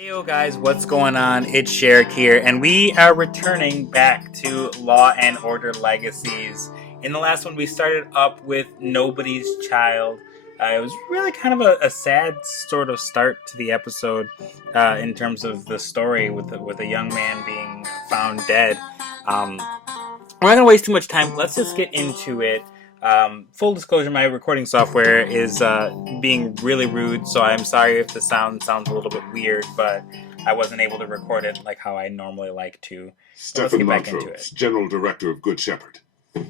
Heyo guys, what's going on? It's Sherrick here, and we are returning back to Law and Order Legacies. In the last one, we started up with Nobody's Child. It was really kind of a sad sort of start to the episode in terms of the story with a young man being found dead. We're not going to waste too much time. Let's just get into it. Full disclosure, my recording software is being really rude, so I'm sorry if the sound sounds a little bit weird, but I wasn't able to record it like how I normally like to. So let's Stephen get back into Montrose, it. General Director of Good Shepherd.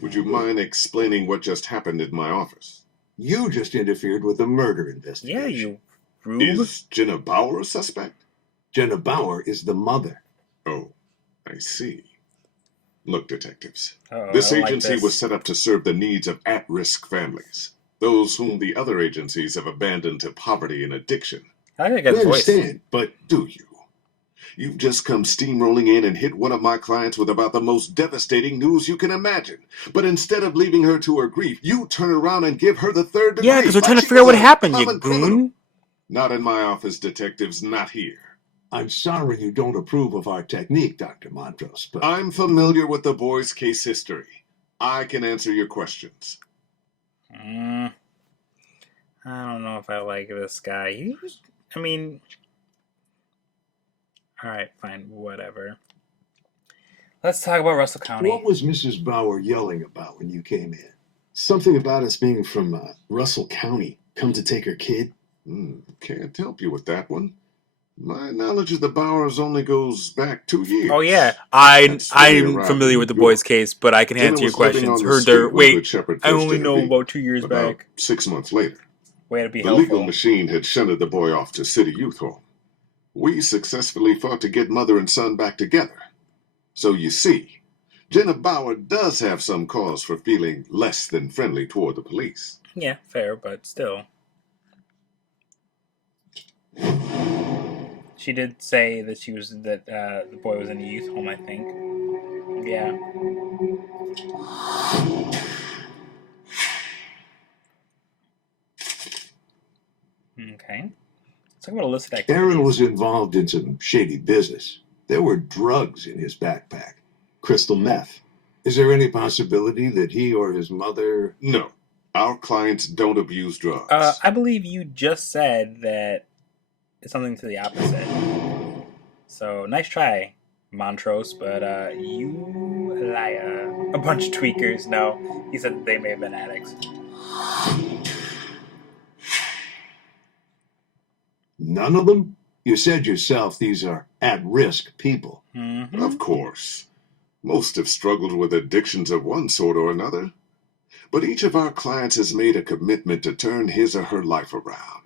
Would you mind explaining what just happened in my office? You just interfered with the murder investigation. Yeah, you rube. Is Jenna Bauer a suspect? Jenna Bauer is the mother. Oh, I see. Look, detectives, Uh-oh, this I don't like agency this. was set up to serve the needs of at-risk families, those whom the other agencies have abandoned to poverty and addiction. I like I that guy's voice. understand, but Do you? You've just come steamrolling in and hit one of my clients with about the most devastating news you can imagine. But instead of leaving her to her grief, you turn around and give her the third degree. Yeah, because we're like trying to she figure out was what a happened, you common criminal. goon. Not in my office, detectives, not here. I'm sorry you don't approve of our technique, Dr. Montrose, but I'm familiar with the boy's case history. I can answer your questions. I don't know if I like this guy. Alright, fine, whatever. Let's talk about Russell County. what was Mrs. Bauer yelling about when you came in? Something about us being from Russell County. Come to take her kid? Can't help you with that one. My knowledge of the Bowers only goes back 2 years. Oh yeah, That's when we I'm arrived familiar in with the New boy's York. case, but I can Jenna answer your was living questions. on the Heard street there. when Wait, Good Shepherd I first only know intervened, about 2 years about back. 6 months later. Way to be The helpful. legal machine had shunted the boy off to City Youth Home. We successfully fought to get mother and son back together. So you see, Jenna Bauer does have some cause for feeling less than friendly toward the police. Yeah, fair, but still. She did say that the boy was in a youth home, I think. Yeah. Okay. Let's talk about illicit activities. Aaron was involved in some shady business. There were drugs in his backpack. Crystal meth. Is there any possibility that he or his mother... No, our clients don't abuse drugs. I believe you just said that it's something to the opposite. So, nice try, Montrose, but you liar. A bunch of tweakers. No, he said that they may have been addicts. None of them? You said yourself these are at-risk people. Mm-hmm. Of course. Most have struggled with addictions of one sort or another. But each of our clients has made a commitment to turn his or her life around.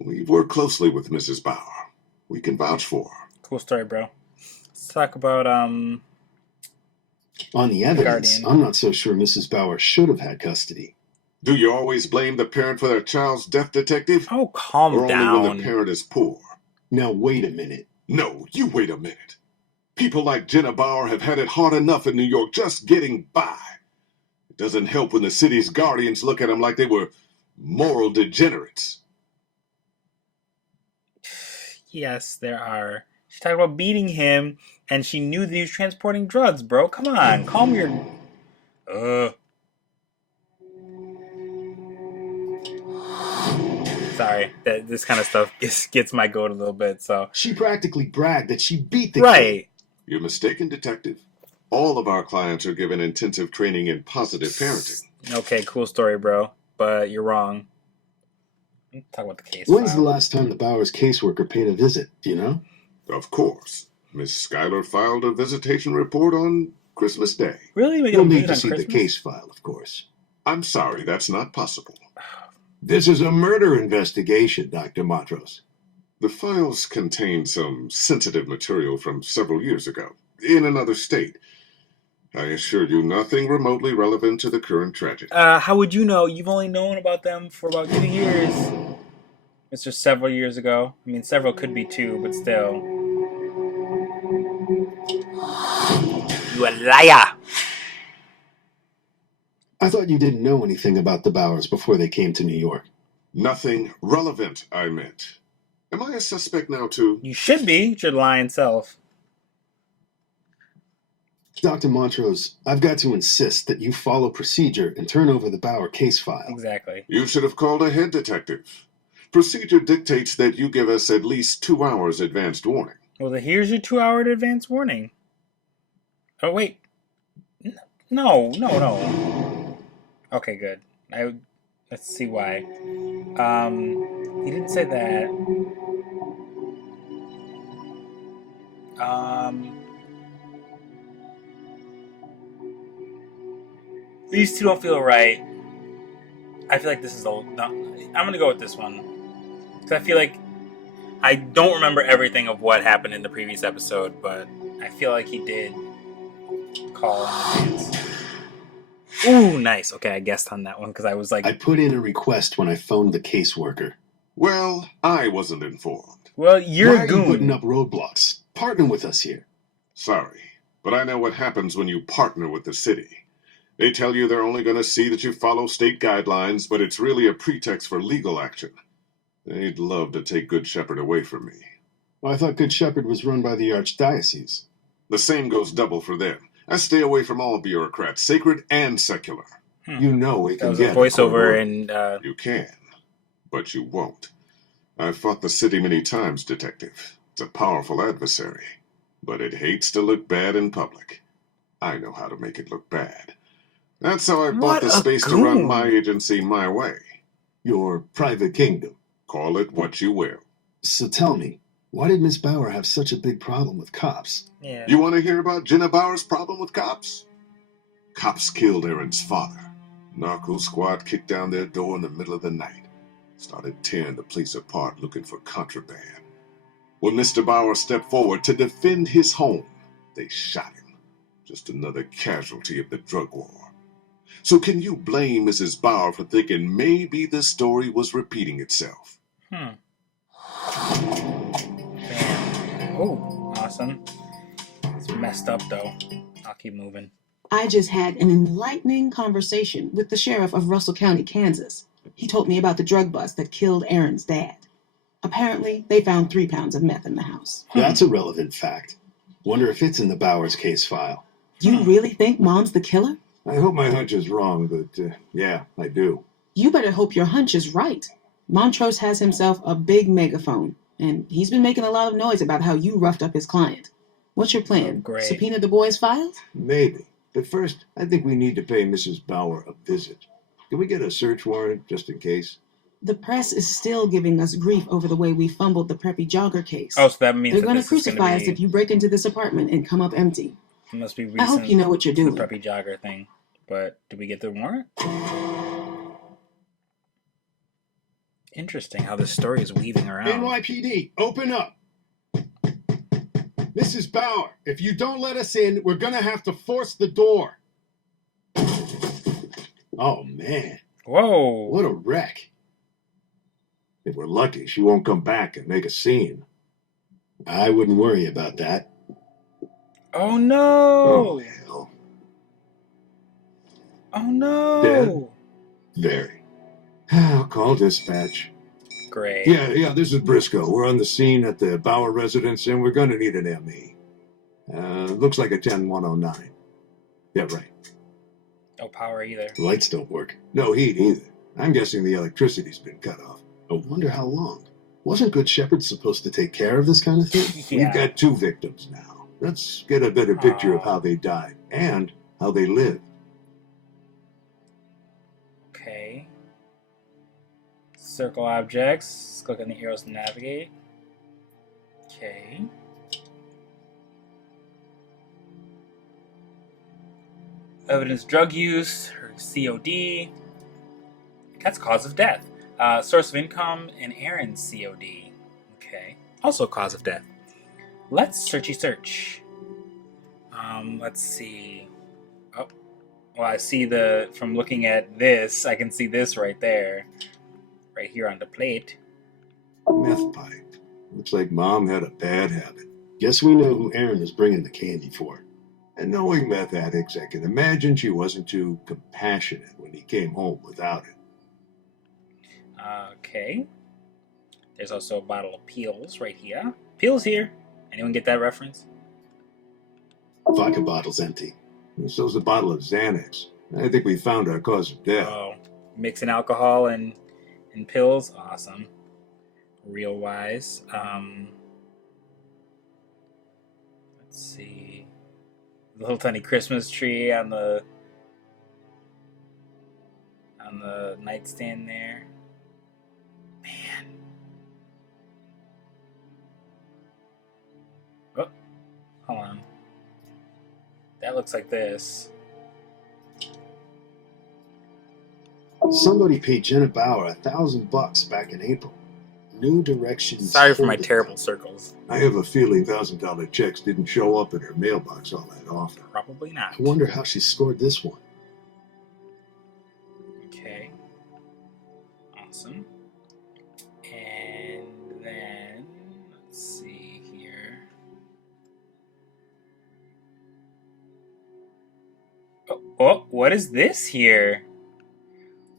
We've worked closely with Mrs. Bauer. We can vouch for her. Cool story, bro. Let's talk about On the evidence, Guardian. I'm not so sure Mrs. Bauer should have had custody. Do you always blame the parent for their child's death, detective? Oh, calm Or only down. when the parent is poor? Now, wait a minute. No, you wait a minute. People like Jenna Bauer have had it hard enough in New York just getting by. It doesn't help when the city's guardians look at them like they were moral degenerates. Yes, there are. She talked about beating him, and she knew that he was transporting drugs, bro. Come on, calm your... Sorry, this kind of stuff gets my goat a little bit, so... She practically bragged that she beat the kid. Right. You're mistaken, detective. All of our clients are given intensive training in positive parenting. Okay, cool story, bro, but you're wrong. Let's talk about the case When's file. the last time the Bowers caseworker paid a visit? Do you know? Of course. Miss Schuyler filed a visitation report on Christmas Day. Really? We You'll don't do need it to on see Christmas? the case file, of course. I'm sorry, that's not possible. This is a murder investigation, Dr. Montrose. The files contain some sensitive material from several years ago, in another state. I assure you nothing remotely relevant to the current tragedy. How would you know? You've only known about them for about 2 years. It's just several years ago. I mean, several could be 2, but still. You a liar! I thought you didn't know anything about the Bowers before they came to New York. Nothing relevant, I meant. Am I a suspect now, too? You should be. It's your lying self. Dr. Montrose, I've got to insist that you follow procedure and turn over the Bauer case file. Exactly. You should have called ahead, Detective. Procedure dictates that you give us at least 2 hours advanced warning. Well, here's your 2-hour advance warning. Oh, wait. No. Okay, good. Let's see why. He didn't say that. These two don't feel right. I feel like this is I'm gonna go with this one. Because I feel like I don't remember everything of what happened in the previous episode, but I feel like he did call in advance. Ooh, nice. Okay, I guessed on that one because I was like... I put in a request when I phoned the caseworker. Well, I wasn't informed. Well, you're Why a goon. Are you putting up roadblocks? Partner with us here. Sorry, but I know what happens when you partner with the city. They tell you they're only going to see that you follow state guidelines, but it's really a pretext for legal action. They'd love to take Good Shepherd away from me. Well, I thought Good Shepherd was run by the Archdiocese. The same goes double for them. I stay away from all bureaucrats, sacred and secular. You know we can That was get a voiceover and... You can, but you won't. I've fought the city many times, Detective. It's a powerful adversary, but it hates to look bad in public. I know how to make it look bad. That's how I bought the space to run my agency my way. Your private kingdom. Call it what you will. So tell me, why did Miss Bauer have such a big problem with cops? Yeah. You want to hear about Jenna Bauer's problem with cops? Cops killed Aaron's father. Narco squad kicked down their door in the middle of the night. Started tearing the place apart looking for contraband. When Mr. Bauer stepped forward to defend his home, they shot him. Just another casualty of the drug war. So can you blame Mrs. Bauer for thinking maybe the story was repeating itself? Damn. Oh, awesome. It's messed up, though. I'll keep moving. I just had an enlightening conversation with the sheriff of Russell County, Kansas. He told me about the drug bust that killed Aaron's dad. Apparently, they found 3 pounds of meth in the house. That's a relevant fact. Wonder if it's in the Bowers case file. You really think Mom's the killer? I hope my hunch is wrong, but yeah, I do. You better hope your hunch is right. Montrose has himself a big megaphone, and he's been making a lot of noise about how you roughed up his client. What's your plan? Oh, great. Subpoena the boy's files? Maybe. But first, I think we need to pay Mrs. Bauer a visit. Can we get a search warrant, just in case? The press is still giving us grief over the way we fumbled the preppy jogger case. Oh, so that means they're that going to this is crucify gonna us if you break into this apartment and come up empty. It must be recent. I hope you know what you're doing. The preppy jogger thing. But did we get the warrant? Interesting how this story is weaving around. NYPD, open up! Mrs. Bauer, if you don't let us in, we're gonna have to force the door. Oh, man. Whoa. What a wreck. If we're lucky, she won't come back and make a scene. I wouldn't worry about that. Oh, no. Oh, hell. Oh, no. Dead? Very. I'll call dispatch. Great. Yeah, this is Briscoe. We're on the scene at the Bauer residence, and we're going to need an ME. Looks like a 10109. Yeah, right. No power either. The lights don't work. No heat either. I'm guessing the electricity's been cut off. I wonder how long. Wasn't Good Shepherd supposed to take care of this kind of thing? Yeah. We've got 2 victims now. Let's get a better picture of how they died and how they lived. Okay. Circle objects. Click on the arrows to navigate. Okay. Evidence drug use, or COD. That's cause of death. Source of income and Aaron's COD. Okay. Also cause of death. Let's searchy search. Let's see. Oh. Well, I see from looking at this, I can see this right there. Right here on the plate. Meth pipe. Looks like Mom had a bad habit. Guess we know who Aaron was bringing the candy for. And knowing meth addicts, I can imagine she wasn't too compassionate when he came home without it. Okay. There's also a bottle of Peels right here. Peels here. Anyone get that reference? Vodka bottle's empty. And so's the bottle of Xanax. I think we found our cause of death. Oh, mixing alcohol and pills. Awesome. Real wise. Let's see. Little tiny Christmas tree on the nightstand there. Man. Oh, hold on. That looks like this. Somebody paid Jenna Bauer $1,000 back in April. New Directions. Sorry for my Holding terrible Company. circles. I have a feeling $1,000 checks didn't show up in her mailbox all that often. Probably not. I wonder how she scored this one. Okay. Awesome. And then, let's see here. Oh, what is this here?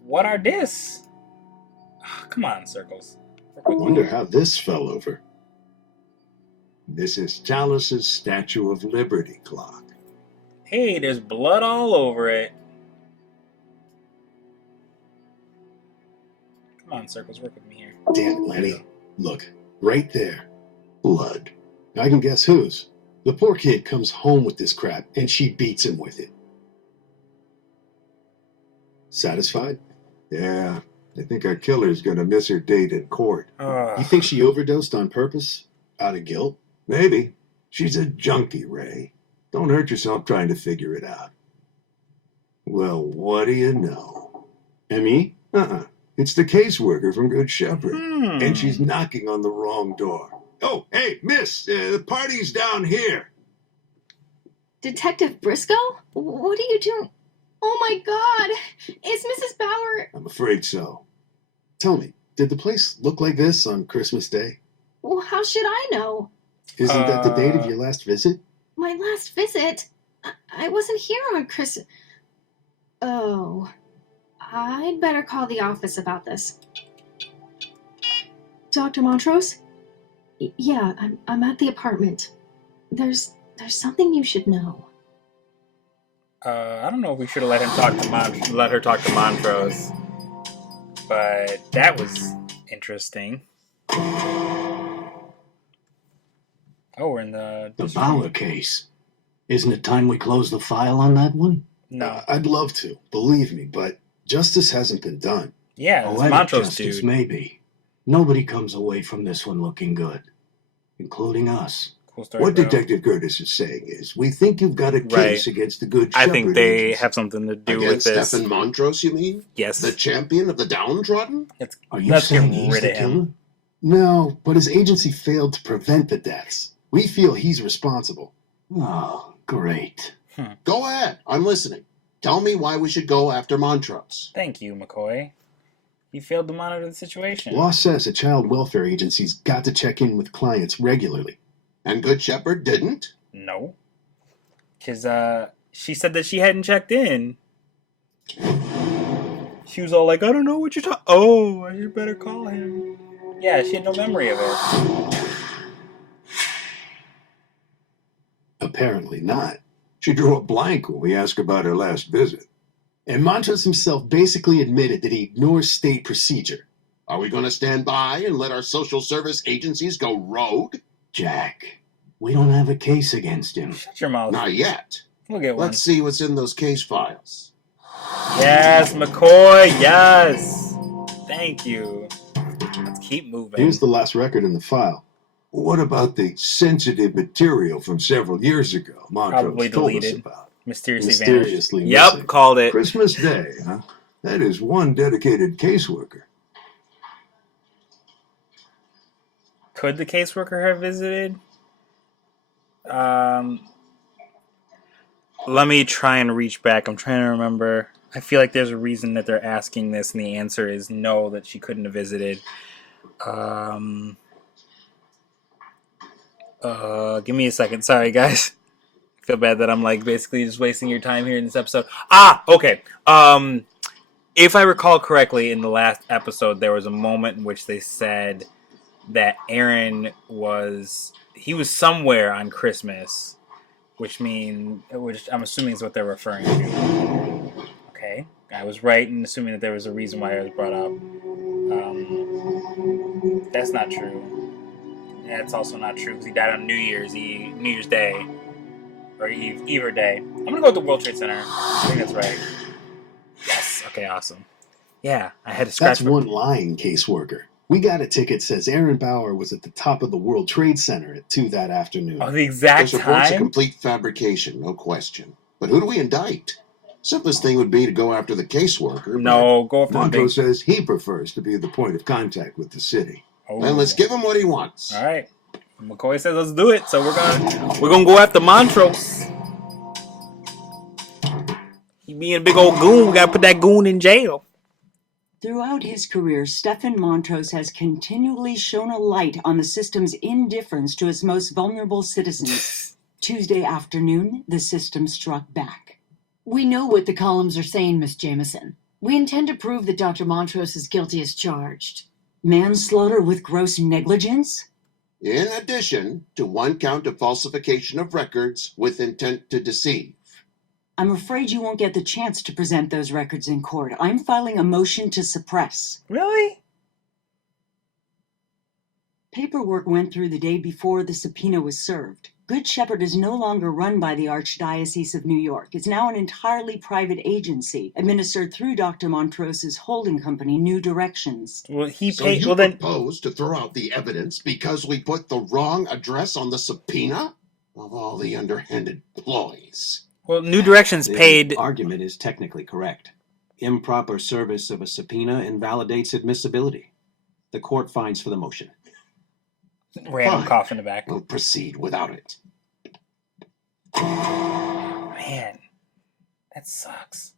What are this? Oh, come on, circles. I wonder how this fell over. This is Talus's Statue of Liberty clock. Hey, there's blood all over it. Come on, circles, work with me here. Damn it, Lenny. Look, right there. Blood. I can guess whose. The poor kid comes home with this crap, and she beats him with it. Satisfied? Yeah, I think our killer's gonna miss her date in court. You think she overdosed on purpose? Out of guilt? Maybe. She's a junkie, Ray. Don't hurt yourself trying to figure it out. Well, what do you know? Me? It's the caseworker from Good Shepherd. And she's knocking on the wrong door. Oh, hey, miss, the party's down here. Detective Briscoe? What are you doing? Oh my god! Is Mrs. Bauer... I'm afraid so. Tell me, did the place look like this on Christmas Day? Well, how should I know? Isn't that the date of your last visit? My last visit? I wasn't here on Christmas... Oh. I'd better call the office about this. Dr. Montrose? Yeah, I'm at the apartment. There's something you should know. I don't know if we should have let her talk to Montrose, but that was interesting. Oh, we're in the Fowler Case. Isn't it time we close the file on that one? No. I'd love to, believe me, but justice hasn't been done. Yeah, it's Poetic Montrose justice, dude. maybe. Nobody comes away from this one looking good, including us. Cool story, What bro. Detective Curtis is saying is, we think you've got a case against the Good Shepherd. I think they agents. have something to do Against with this. Stephen Montrose, you mean? Yes. The champion of the downtrodden? Are you Let's saying get he's rid the of him. killer? No, but his agency failed to prevent the deaths. We feel he's responsible. Oh, great. Go ahead. I'm listening. Tell me why we should go after Montrose. Thank you, McCoy. You failed to monitor the situation. Law says a child welfare agency's got to check in with clients regularly. And Good Shepherd didn't? No. Because she said that she hadn't checked in. She was all like, I don't know what you're talking... Oh, you better call him. Yeah, she had no memory of it. Apparently not. She drew a blank when we asked about her last visit. And Montrose himself basically admitted that he ignores state procedure. Are we going to stand by and let our social service agencies go rogue? Jack, we don't have a case against him. Shut your mouth. Not yet. We'll get one. Let's see what's in those case files. Yes, McCoy, yes. Thank you. Let's keep moving. Here's the last record in the file. What about the sensitive material from several years ago Montrose Probably told us deleted. about? Mysteriously vanished. missing. Yep, called it. Christmas Day, huh? That is one dedicated caseworker. Could the caseworker have visited? Let me try and reach back. I'm trying to remember. I feel like there's a reason that they're asking this, and the answer is no, that she couldn't have visited. Give me a second. Sorry, guys. I feel bad that I'm like basically just wasting your time here in this episode. Okay. If I recall correctly, in the last episode, there was a moment in which they said that Aaron was somewhere on Christmas, which I'm assuming is what they're referring to. Okay, I was right in assuming that there was a reason why it was brought up. That's not true. Yeah, it's also not true because he died on New Year's Day, or Eve or Day. I'm gonna go with the World Trade Center. I think that's right. Yes. Okay. Awesome. Yeah, I had to scratch. That's one lying caseworker. We got a ticket says Aaron Bauer was at the top of the World Trade Center at 2 that afternoon. Oh, the exact This report's a time? complete fabrication, no question. But who do we indict? Simplest thing would be to go after the caseworker. No, go after Montrose says he prefers to be the point of contact with the city. Oh. Then let's give him what he wants. All right. McCoy says let's do it, so we're gonna go after Montrose. He being a big old goon. We gotta put that goon in jail. Throughout his career, Stephen Montrose has continually shone a light on the system's indifference to its most vulnerable citizens. Tuesday afternoon, the system struck back. We know what the columns are saying, Miss Jameson. We intend to prove that Dr. Montrose is guilty as charged. Manslaughter with gross negligence? In addition to one count of falsification of records with intent to deceive. I'm afraid you won't get the chance to present those records in court. I'm filing a motion to suppress. Really? Paperwork went through the day before the subpoena was served. Good Shepherd is no longer run by the Archdiocese of New York. It's now an entirely private agency, administered through Dr. Montrose's holding company, New Directions. Well, he So paid. you Well, then propose to throw out the evidence because we put the wrong address on the subpoena? Of all the underhanded ploys. Well, New Directions paid. The argument is technically correct. Improper service of a subpoena invalidates admissibility. The court finds for the motion. Random Fine. cough in the back. We'll proceed without it. Man, that sucks.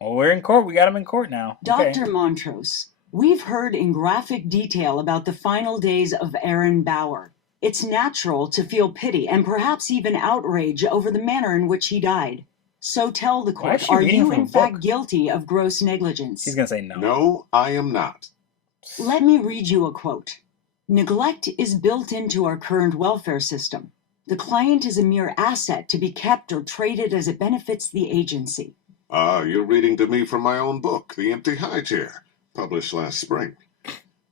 Well, we're in court. We got him in court now. Dr. Montrose, we've heard in graphic detail about the final days of Aaron Bauer. It's natural to feel pity and perhaps even outrage over the manner in which he died. So tell the Why is court, she are reading you from a in fact book? guilty of gross negligence? He's gonna say no. No, I am not. Let me read you a quote. Neglect is built into our current welfare system. The client is a mere asset to be kept or traded as it benefits the agency. Ah, you're reading to me from my own book, The Empty High Chair, published last spring.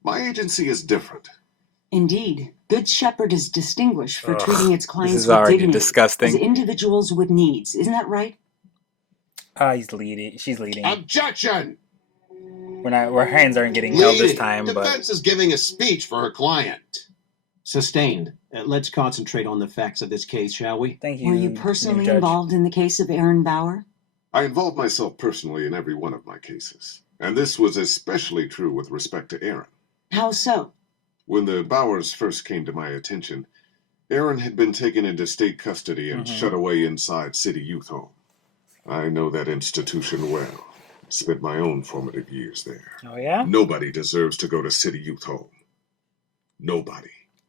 My agency is different. Indeed, Good Shepherd is distinguished for treating its clients is with already dignity disgusting. as individuals with needs. Isn't that right? He's leading. She's leading. Objection! Our hands aren't getting held this Leading. time, but Defense is giving a speech for her client. Sustained. Let's concentrate on the facts of this case, shall we? thank you. Were you new personally judge. involved in the case of Aaron Bauer? I involve myself personally in every one of my cases, and this was especially true with respect to Aaron. How so? When the Bowers first came to my attention, Aaron had been taken into state custody and shut away inside City Youth Home. I know that institution well. Spent my own formative years there. Oh yeah. Nobody deserves to go to City Youth Home. Nobody.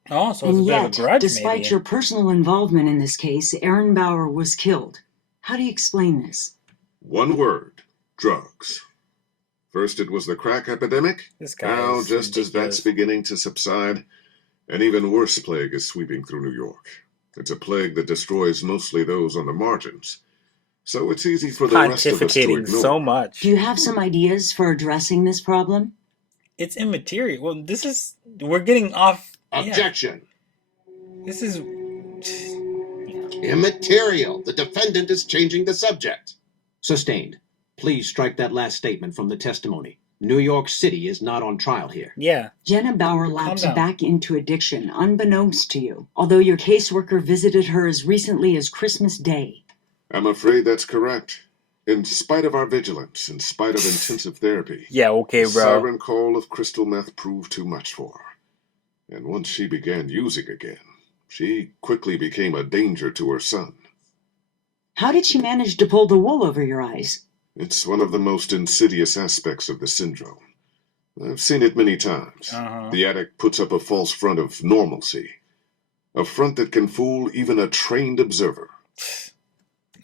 Oh, so it's a And bit of a yet, grudge, despite maybe. your personal involvement in this case, Aaron Bauer was killed. How do you explain this? One word: drugs. First it was the crack epidemic. This guy Now, is just as ridiculous. that's beginning to subside, an even worse plague is sweeping through New York. It's a plague that destroys mostly those on the margins. So it's easy for the rest of us to Pontificating ignore. so much. Do you have some ideas for addressing this problem? It's immaterial. Well, we're getting off. Yeah, Objection. this is. Immaterial. The defendant is changing the subject. Sustained. Please strike that last statement from the testimony. New York City is not on trial here. Yeah. Jenna Bauer lapsed down. back into addiction, unbeknownst to you, although your caseworker visited her as recently as Christmas Day. I'm afraid that's correct. In spite of our vigilance, in spite of intensive therapy, Yeah. Okay, the bro. siren call of crystal meth proved too much for her. And once she began using again, she quickly became a danger to her son. How did she manage to pull the wool over your eyes? It's one of the most insidious aspects of the syndrome. I've seen it many times. Uh-huh. The addict puts up a false front of normalcy, a front that can fool even a trained observer.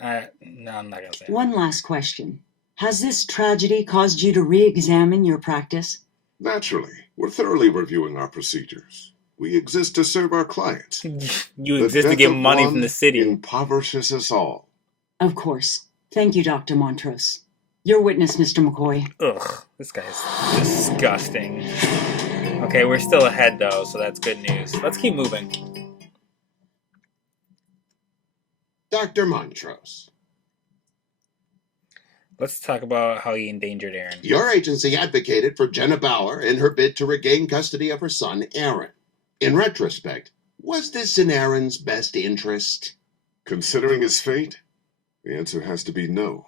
No, I'm not gonna say. One last question. Has this tragedy caused you to re-examine your practice? Naturally, We're thoroughly reviewing our procedures. We exist to serve our clients. You The exist to death get of money one from the city. impoverishes us all. Of course. Thank you, Dr. Montrose. Your witness, Mr. McCoy. Ugh, this guy's disgusting. Okay, we're still ahead though, so that's good news. Let's keep moving. Dr. Montrose, Let's talk about how he endangered Aaron. your agency advocated for Jenna Bauer in her bid to regain custody of her son, Aaron. In retrospect, was this in Aaron's best interest? Considering his fate, the answer has to be no.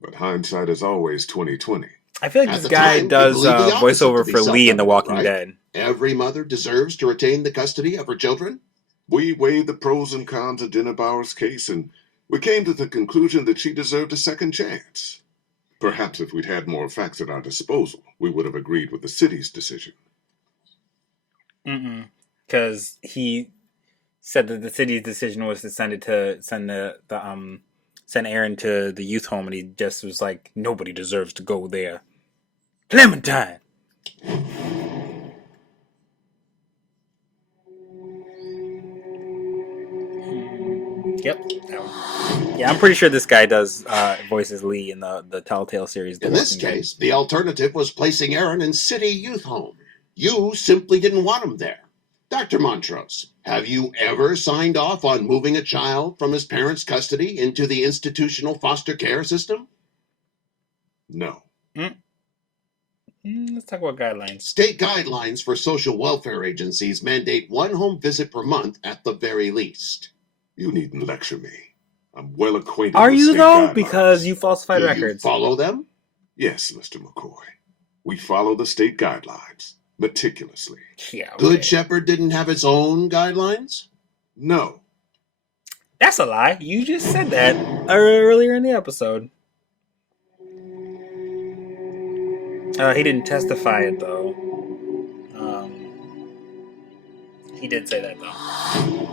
But hindsight is always 20/20. I feel like At this the guy time, does we believed the opposite voiceover to be for Lee in The self-evident, Walking right? Dead. Every mother deserves to retain the custody of her children? We weighed the pros and cons of Jenna Bauer's case, and we came to the conclusion that she deserved a second chance. Perhaps if we'd had more facts at our disposal, we would have agreed with the city's decision. Because he said that the city's decision was to send Aaron to the youth home, and he just was like, nobody deserves to go there. Clementine. Yep. Yeah, I'm pretty sure this guy does voices Lee in the Telltale series. In this case, the alternative was placing Aaron in city youth home. You simply didn't want him there. Dr. Montrose, have you ever signed off on moving a child from his parents' custody into the institutional foster care system? No. Let's talk about guidelines. State guidelines for social welfare agencies mandate one home visit per month at the very least. You needn't lecture me. I'm well acquainted Are with you state though? guidelines. Because you falsified Do records. you follow them? Yes, Mr. McCoy. We follow the state guidelines meticulously. Yeah. Okay. Good Shepherd didn't have its own guidelines? No. That's a lie. You just said that earlier in the episode. He didn't testify it though. He did say that though.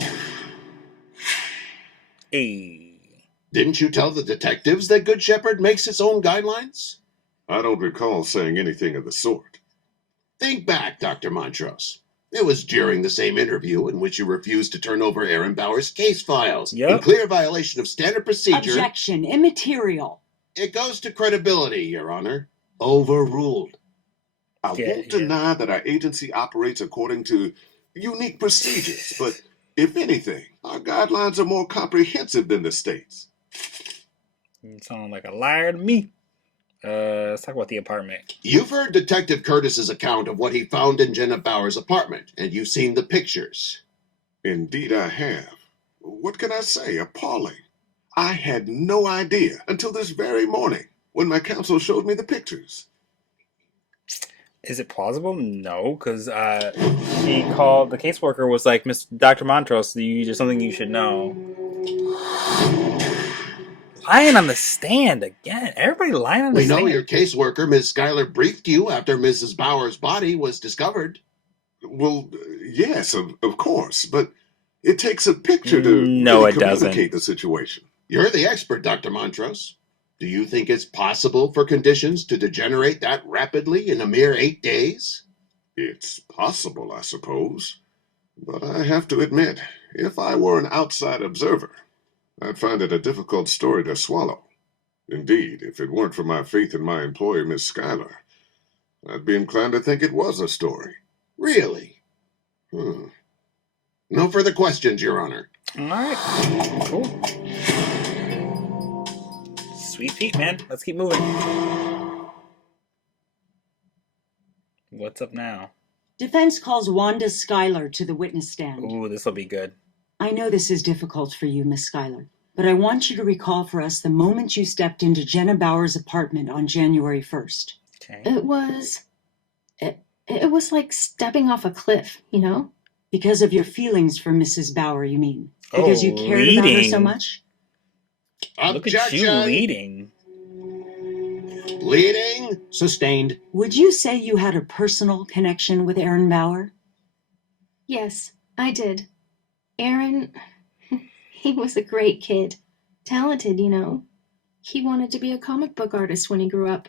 Hey. Didn't you tell the detectives that Good Shepherd makes its own guidelines? I don't recall saying anything of the sort. Think back, Dr. Montrose. It was during the same interview in which you refused to turn over Aaron Bauer's case files. Yep. In clear violation of standard procedure. Objection. Immaterial. It goes to credibility, Your Honor. Overruled. I won't deny that our agency operates according to unique procedures, but if anything, our guidelines are more comprehensive than the state's. You sound like a liar to me. Let's talk about the apartment. You've heard Detective Curtis's account of what he found in Jenna Bauer's apartment, and you've seen the pictures. Indeed I have. What can I say? Appalling. I had no idea until this very morning when my counsel showed me the pictures. Is it plausible? No, because she called, the caseworker was like, Dr. Montrose, there's something you should know. Lying on the stand again. Everybody lying on the stand. We know your caseworker, Ms. Schuyler, briefed you after Mrs. Bauer's body was discovered. Well, yes, of course, but it takes a picture to really communicate the situation. You're the expert, Dr. Montrose. Do you think it's possible for conditions to degenerate that rapidly in a mere 8 days? It's possible, I suppose. But I have to admit, if I were an outside observer, I'd find it a difficult story to swallow. Indeed, if it weren't for my faith in my employer, Miss Schuyler, I'd be inclined to think it was a story. Really? No further questions, Your Honor. All right. Cool. Sweet Pete, man. Let's keep moving. What's up now? Defense calls Wanda Skyler to the witness stand. Ooh, this will be good. I know this is difficult for you, Miss Schuyler, but I want you to recall for us the moment you stepped into Jenna Bauer's apartment on January 1st. Okay. It was like stepping off a cliff, you know? Because of your feelings for Mrs. Bauer, you mean? Because you cared about her so much? Look at you leading. Leading. Sustained. Would you say you had a personal connection with Aaron Bauer? Yes, I did. Aaron, he was a great kid. Talented, you know. He wanted to be a comic book artist when he grew up.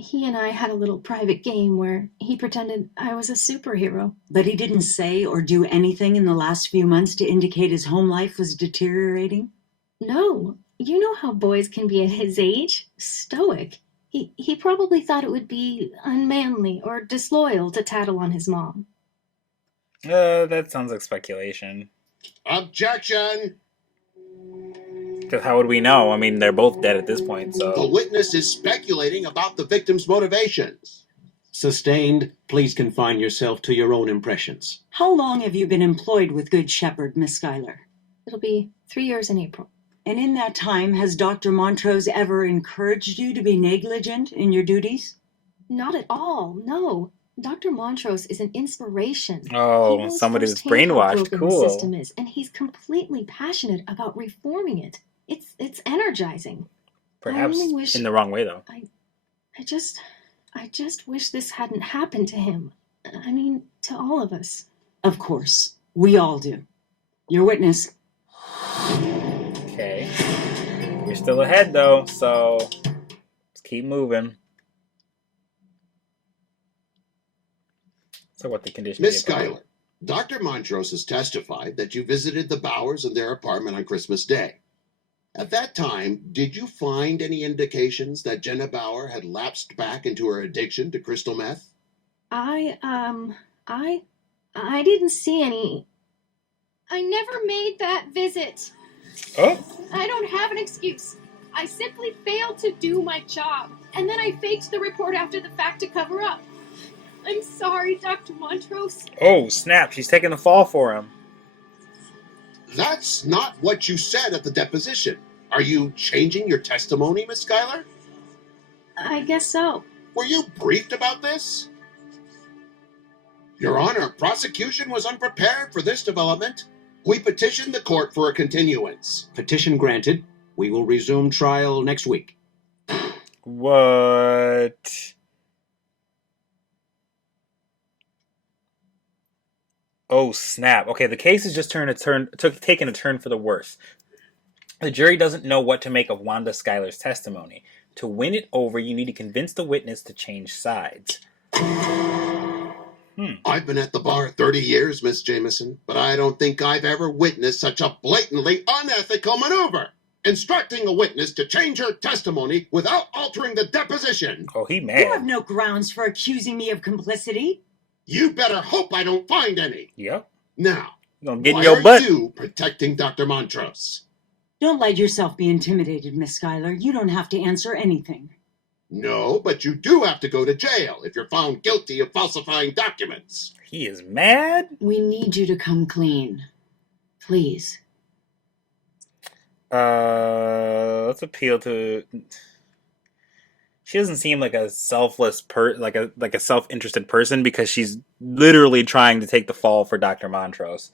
He and I had a little private game where he pretended I was a superhero. But he didn't say or do anything in the last few months to indicate his home life was deteriorating? No, you know how boys can be at his age. Stoic. He probably thought it would be unmanly or disloyal to tattle on his mom. That sounds like speculation. Objection! Because how would we know? I mean, they're both dead at this point, The so... witness is speculating about the victim's motivations. Sustained, please confine yourself to your own impressions. How long have you been employed with Good Shepherd, Miss Schuyler? It'll be 3 years in April. And in that time, has Dr. Montrose ever encouraged you to be negligent in your duties? Not at all, no. Dr. Montrose is an inspiration. Oh, He knows somebody that's firsthand how brainwashed. broken Cool. the system is, and he's completely passionate about reforming it. It's energizing. Perhaps I only wish- in the wrong way, though. I just wish this hadn't happened to him. I mean, to all of us. Of course. We all do. Your witness. Okay. We're still ahead, though, so let's keep moving. So what the condition Miss of the apartment? Schuyler, Dr. Montrose has testified that you visited the Bowers in their apartment on Christmas Day. At that time, did you find any indications that Jenna Bauer had lapsed back into her addiction to crystal meth? I didn't see any. I never made that visit. Oh, I don't have an excuse. I simply failed to do my job, and then I faked the report after the fact to cover up. I'm sorry, Dr. Montrose. oh, snap! She's taking the fall for him. That's not what you said at the deposition. Are you changing your testimony, Miss Schuyler? I guess so. Were you briefed about this? Your Honor, prosecution was unprepared for this development. We petitioned the court for a continuance. Petition granted. We will resume trial next week. What? Oh, snap. Okay, the case has just taken a turn for the worse. The jury doesn't know what to make of Wanda Schuyler's testimony. To win it over, you need to convince the witness to change sides. I've been at the bar 30 years, Miss Jameson, but I don't think I've ever witnessed such a blatantly unethical maneuver. Instructing a witness to change her testimony without altering the deposition. Oh, he You mad. have no grounds for accusing me of complicity. You better hope I don't find any. Yep. Now, You gonna get in why your are butt. you protecting Dr. Montrose? Don't let yourself be intimidated, Miss Schuyler. You don't have to answer anything. No, but you do have to go to jail if you're found guilty of falsifying documents. He is mad? We need you to come clean. Please. Let's appeal to... She doesn't seem like a selfless like a self-interested person because she's literally trying to take the fall for Dr. Montrose.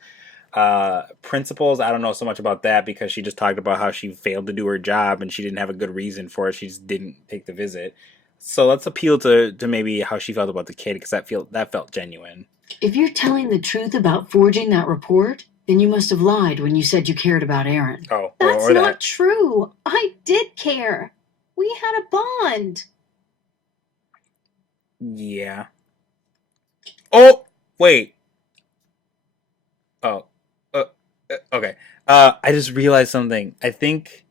Principles, I don't know so much about that because she just talked about how she failed to do her job and she didn't have a good reason for it. She just didn't take the visit. So let's appeal to maybe how she felt about the kid because that felt genuine. If you're telling the truth about forging that report, then you must have lied when you said you cared about Aaron. Oh, That's or not that. true. I did care. We had a bond. Yeah. Oh, wait. Oh. Okay. I just realized something. I think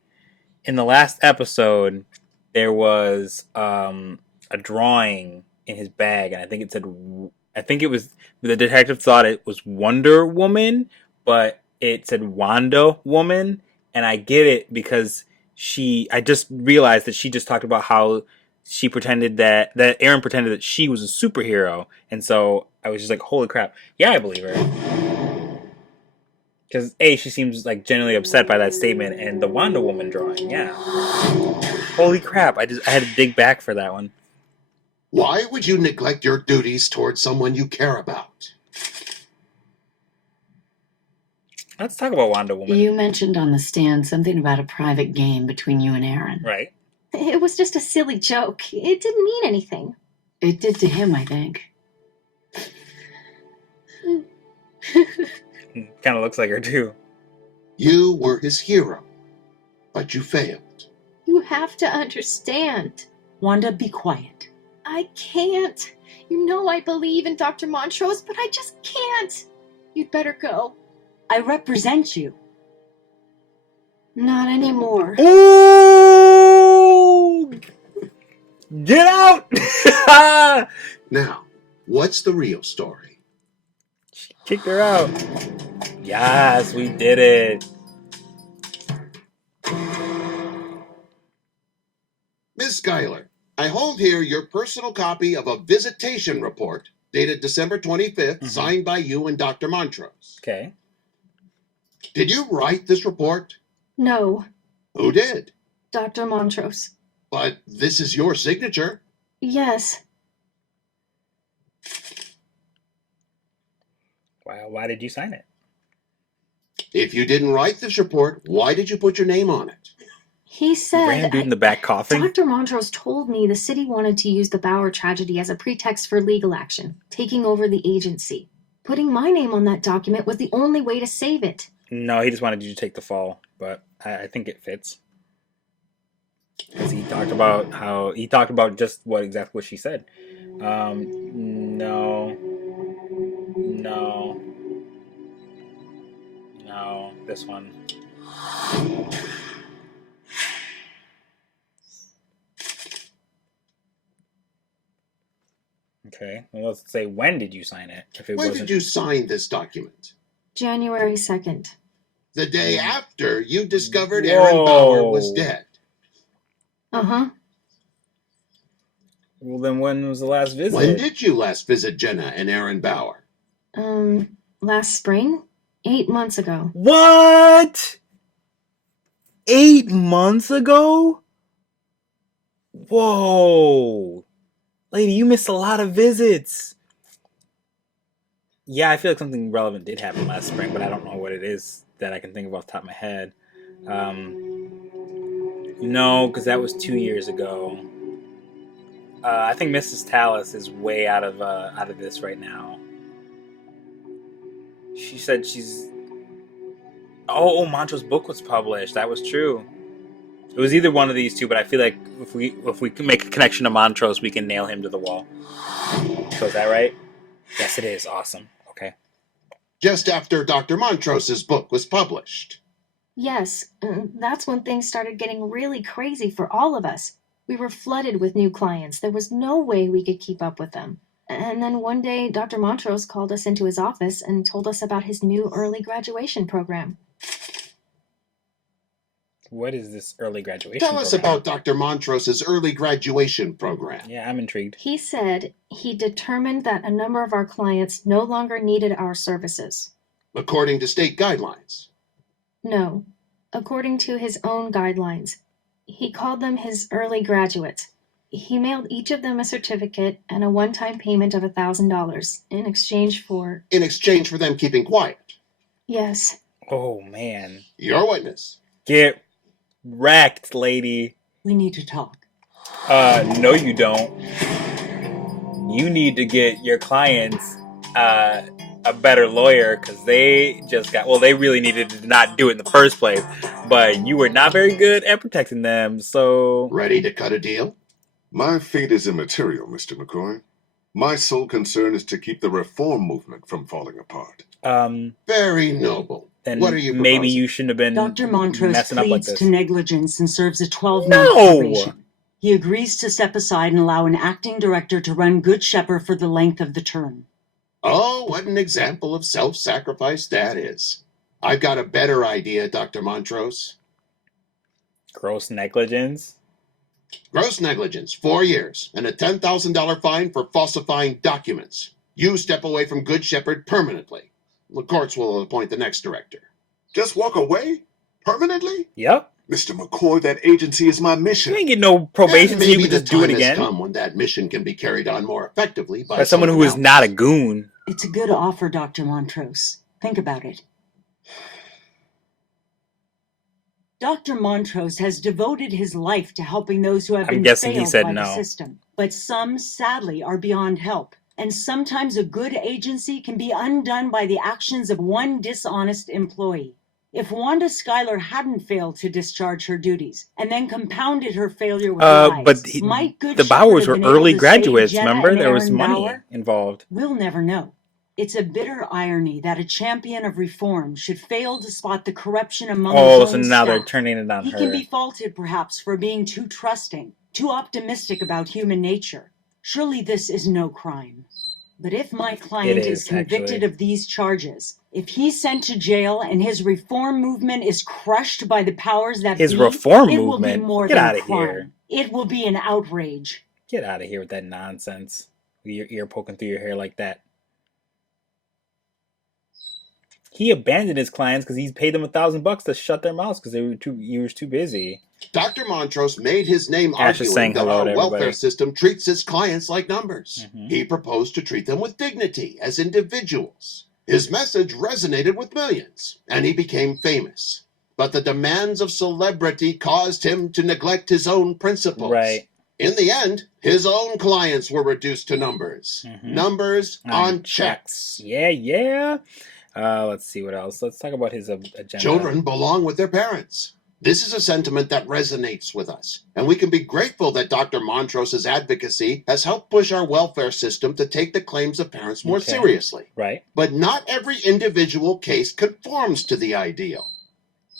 in the last episode there was a drawing in his bag, and I think it was the detective thought it was Wonder Woman, but it said Wanda Woman, and I get it because I just realized that she just talked about how she pretended that Aaron pretended that she was a superhero, and so I was just like, holy crap. Yeah, I believe her. Because she seems like genuinely upset by that statement, and the Wonder Woman drawing, yeah. Holy crap, I had to dig back for that one. Why would you neglect your duties towards someone you care about? Let's talk about Wonder Woman. You mentioned on the stand something about a private game between you and Aaron. Right. It was just a silly joke. It didn't mean anything. It did to him, I think. Kind of looks like her, too. You were his hero, but you failed. You have to understand. Wanda, be quiet. I can't. You know I believe in Dr. Montrose, but I just can't. You'd better go. I represent you. Not anymore. Ooh! Get out! Now, what's the real story? She kicked her out. Yes, we did it. Miss Schuyler, I hold here your personal copy of a visitation report dated December 25th, signed by you and Dr. Montrose. Okay. Did you write this report? No, Who did? Dr. Montrose. But this is your signature. Yes. Why did you sign it? If you didn't write this report, why did you put your name on it? He said... Random dude in the back coughing. Dr. Montrose told me the city wanted to use the Fowler tragedy as a pretext for legal action, taking over the agency. Putting my name on that document was the only way to save it. No, he just wanted you to take the fall, but I think it fits. Because he talked about just exactly what she said. No, this one. Okay, well, let's say, when did you sign it? When did you sign this document? January 2nd. The day after you discovered Aaron Bauer was dead. Uh-huh. Well, then when was the last visit? When did you last visit Jenna and Aaron Bauer? Last spring? 8 months ago. What? 8 months ago? Whoa. Lady, you missed a lot of visits. Yeah, I feel like something relevant did happen last spring, but I don't know what it is that I can think of off the top of my head. No, because that was 2 years ago. I think Mrs. Tallis is way out of this right now. She said she's... Oh, Montrose's book was published. That was true. It was either one of these two, but I feel like if we can make a connection to Montrose, we can nail him to the wall. So is that right? Yes, it is. Awesome. Okay. Just after Dr. Montrose's book was published. Yes, that's when things started getting really crazy for all of us. We were flooded with new clients. There was no way we could keep up with them. And then one day, Dr. Montrose called us into his office and told us about his new early graduation program. What is this early graduation program? Tell us about Dr. Montrose's early graduation program. Yeah, I'm intrigued. He said he determined that a number of our clients no longer needed our services. According to state guidelines? No, according to his own guidelines. He called them his early graduates. He mailed each of them a certificate and a one-time payment of $1,000 in exchange for... In exchange for them keeping quiet? Yes. Oh, man. Your witness. Get wrecked, lady. We need to talk. No, you don't. You need to get your clients a better lawyer, because they just got... Well, they really needed to not do it in the first place, but you were not very good at protecting them, so... Ready to cut a deal? My fate is immaterial, Mr. McCoy. My sole concern is to keep the reform movement from falling apart. Very noble. Then what are you proposing? Maybe you shouldn't have been Dr. Montrose messing up like pleads this. to negligence and serves a 12-month No! probation. He agrees to step aside and allow an acting director to run Good Shepherd for the length of the term. Oh, what an example of self-sacrifice that is. I've got a better idea, Dr. Montrose. Gross negligence? Gross negligence, 4 years, and a $10,000 fine for falsifying documents. You step away from Good Shepherd permanently. The courts will appoint the next director. Just walk away? Permanently? Yep. Mr. McCoy, that agency is my mission. You ain't get no probation, so you Maybe can the just do it time has again. come when that mission can be carried on more effectively By someone who is else. not a goon. It's a good offer, Dr. Montrose. Think about it. Dr. Montrose has devoted his life to helping those who have I'm been guessing he failed said by no. the system. But some, sadly, are beyond help. And sometimes a good agency can be undone by the actions of one dishonest employee. If Wanda Schuyler hadn't failed to discharge her duties and then compounded her failure with lies, But might Good the Shepherd Bowers have were been able early to graduates, save Jenna remember? and There was Aaron money Bauer? involved. We'll never know. It's a bitter irony that a champion of reform should fail to spot the corruption among his Oh, own so now they're staff. turning it on He her. can be faulted, perhaps, for being too trusting, too optimistic about human nature. Surely this is no crime. But if my client is convicted of these charges, if he's sent to jail and his reform movement is crushed by the powers that His be, reform it movement? will be more Get than out a of crime. here. It will be an outrage. Get out of here with that nonsense. With your ear poking through your hair like that. He abandoned his clients because he's paid them $1,000 to shut their mouths because he was too busy. Dr. Montrose made his name Ash is saying arguing that hello our to welfare everybody. system treats its clients like numbers. He proposed to treat them with dignity as individuals. His message resonated with millions, and he became famous. But the demands of celebrity caused him to neglect his own principles. Right. In the end, his own clients were reduced to numbers. Numbers on checks. Yeah. Let's see what else. Let's talk about his agenda. Children belong with their parents. This is a sentiment that resonates with us, and we can be grateful that Dr. Montrose's advocacy has helped push our welfare system to take the claims of parents more seriously. Right. But not every individual case conforms to the ideal.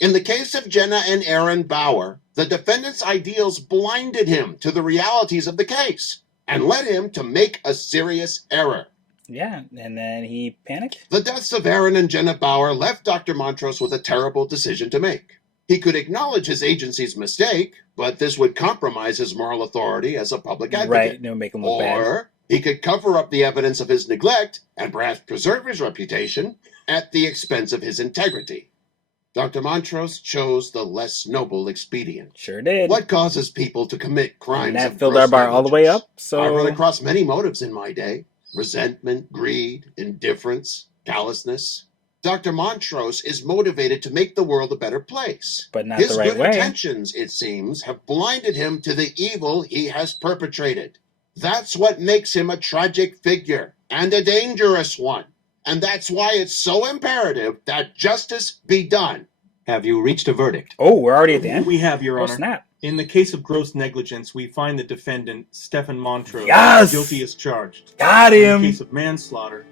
In the case of Jenna and Aaron Bauer, the defendant's ideals blinded him to the realities of the case and led him to make a serious error. Yeah, and then he panicked? The deaths of Aaron and Jenna Bauer left Dr. Montrose with a terrible decision to make. He could acknowledge his agency's mistake, but this would compromise his moral authority as a public advocate. Right, no, make him look bad. Or he could cover up the evidence of his neglect and perhaps preserve his reputation at the expense of his integrity. Dr. Montrose chose the less noble expedient. Sure did. What causes people to commit crimes? And that filled our bar all the way up. So I run across many motives in my day. Resentment, greed, indifference, callousness. Dr. Montrose is motivated to make the world a better place. But not His the right good way. intentions, it seems, have blinded him to the evil he has perpetrated. That's what makes him a tragic figure and a dangerous one. And that's why it's so imperative that justice be done. Have you reached a verdict? Oh, we're already at the end? We have, Your Honor. Snap. In the case of gross negligence, we find the defendant, Stephen Montrose, Yes! guilty as charged. Got In him! the case of manslaughter.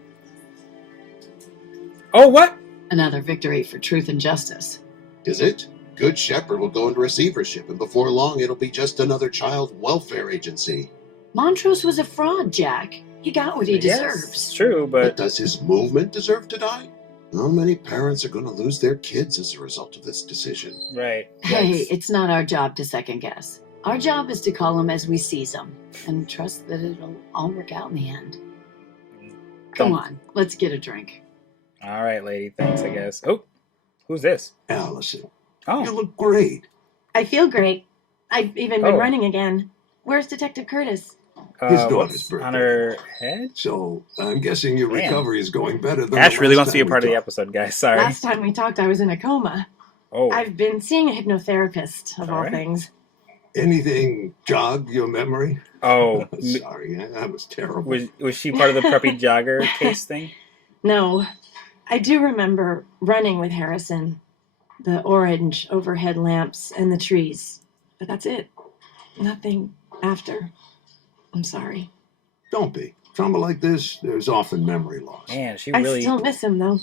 Oh, what? Another victory for truth and justice. Is it? Good Shepherd will go into receivership, and before long it'll be just another child welfare agency. Montrose was a fraud, Jack. He got what he deserves. It's true, But does his movement deserve to die? How many parents are going to lose their kids as a result of this decision? Right. Hey, it's not our job to second guess. Our job is to call them as we seize them and trust that it'll all work out in the end. Come on, let's get a drink. All right, lady. Thanks, I guess. Oh, who's this? Allison. Oh. You look great. I feel great. I've even been running again. Where's Detective Curtis? His daughter's birthday. On her head? So I'm guessing your Man. recovery is going better than Ash the really last wants to be a time part we of the talked. episode, guys. Sorry. Last time we talked, I was in a coma. Oh. I've been seeing a hypnotherapist, of all things. Anything jog your memory? Oh. Sorry, I was terrible. Was she part of the preppy jogger case thing? No, I do remember running with Harrison, the orange overhead lamps and the trees. But that's it. Nothing after. I'm sorry. Don't be. Trauma like this, there's often memory loss. Man, she I really... still miss him, though.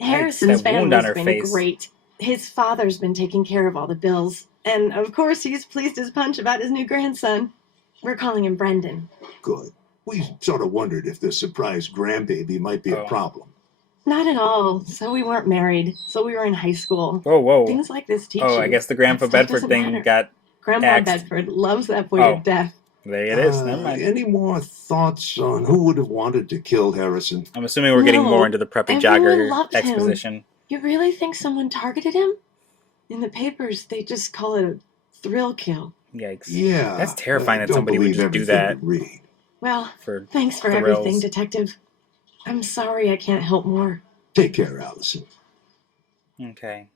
Yikes, Harrison's that wound on family's her been face. great. His father's been taking care of all the bills. And, of course, he's pleased as punch about his new grandson. We're calling him Brendan. Good. We sort of wondered if this surprise grandbaby might be a problem. Not at all. So we weren't married. So we were in high school. Whoa. Things like this teach Oh, you. I guess the Grandpa that stuff Bedford doesn't thing matter. got Grandpa axed. Bedford loves that boy Oh. to death. There it is. Never mind. Any more thoughts on who would have wanted to kill Harrison? I'm assuming we're getting No, more into the preppy everyone jogger loved him. exposition. You really think someone targeted him? In the papers, they just call it a thrill kill. Yikes. Yeah. That's terrifying I that don't somebody would believe just do everything that. you read. Well, For thanks for thrills. everything, Detective. I'm sorry I can't help more. Take care, Allison. Okay.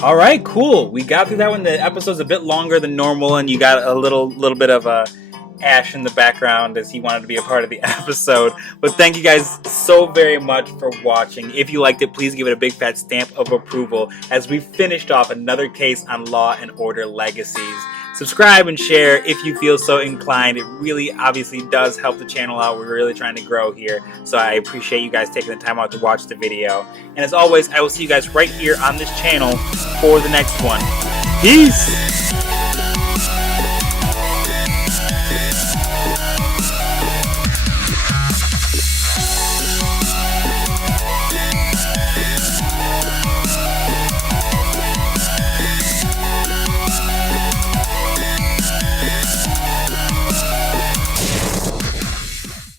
All right, cool. We got through that one. The episode's a bit longer than normal, and you got a little bit of a Ash in the background as he wanted to be a part of the episode. But thank you guys so very much for watching. If you liked it, please give it a big fat stamp of approval as we finished off another case on Law and Order Legacies. Subscribe and share if you feel so inclined. It really obviously does help the channel out. We're really trying to grow here. So I appreciate you guys taking the time out to watch the video. And as always, I will see you guys right here on this channel for the next one. Peace!